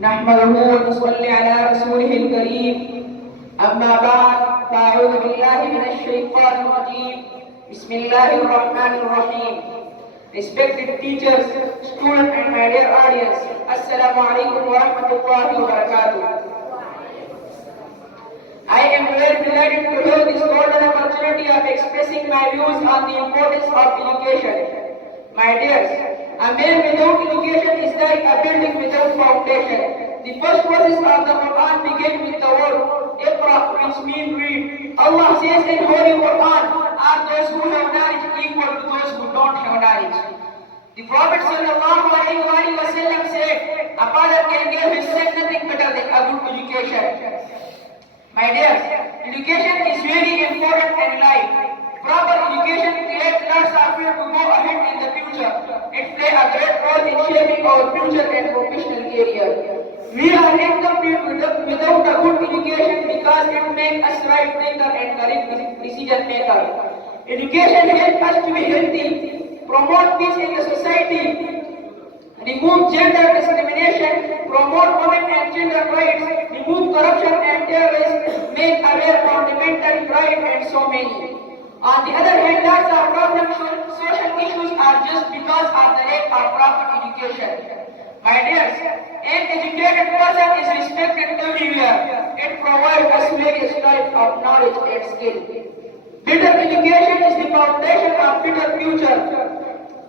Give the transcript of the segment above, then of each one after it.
نحمده ونصلي على رسوله الكريم أما بعد فأعوذ بالله من الشيطان الرجيم بسم الله الرحمن الرحيم. Respected teachers, students and my dear audience, Assalamu alaikum wa rahmatullahi wa barakatuh. I am very delighted to have this golden opportunity of expressing my views on the importance of education. My dears, a man without education is like a building without foundation. The first verses of the Quran begin with the word Iqra, which means read. Allah says in Holy Quran, are those who have knowledge equal to those who don't have knowledge? The Prophet ﷺ said, a father can give his son nothing better than a good education. My dears, education is very important in life. Proper education creates lots of people to go ahead in the future. It plays a great role in shaping our future and professional career. We are incomplete without a good education because it makes us right thinker and correct decision maker. Education helps us to be healthy, promote peace in the society, remove gender discrimination, promote women and children rights, remove corruption and terrorism, make aware fundamental rights and so many. On the other hand, lots of problems, social issues are just because of the lack of proper education. My dears, an educated person is respected everywhere. It provides us various types of knowledge and skill. Better education is the foundation of better future.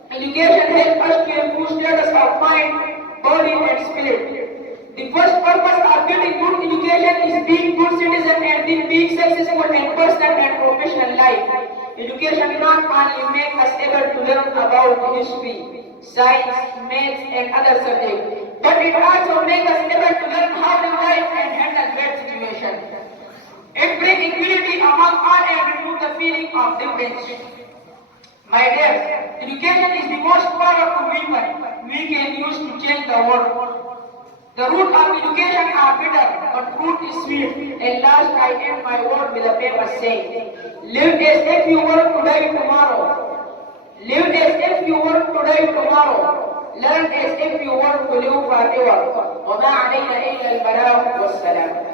Education helps us to improve status of mind, body and spirit. The first purpose of getting good education is being good citizen and being successful in personal and professional life. Education not only makes us able to learn about history, science, maths and other subjects, but it also makes us able to learn how to live and handle bad situations. It brings equality among all and remove the feeling of difference. My dears, education is the most powerful weapon we can use to change the world. The root of education are bitter, but fruit is sweet. And last, I end my word with a famous saying: live as if you were to die tomorrow. Live as if you were to die tomorrow. Learn as if you were to live forever. وما علينا إلا البلاغ والسلام.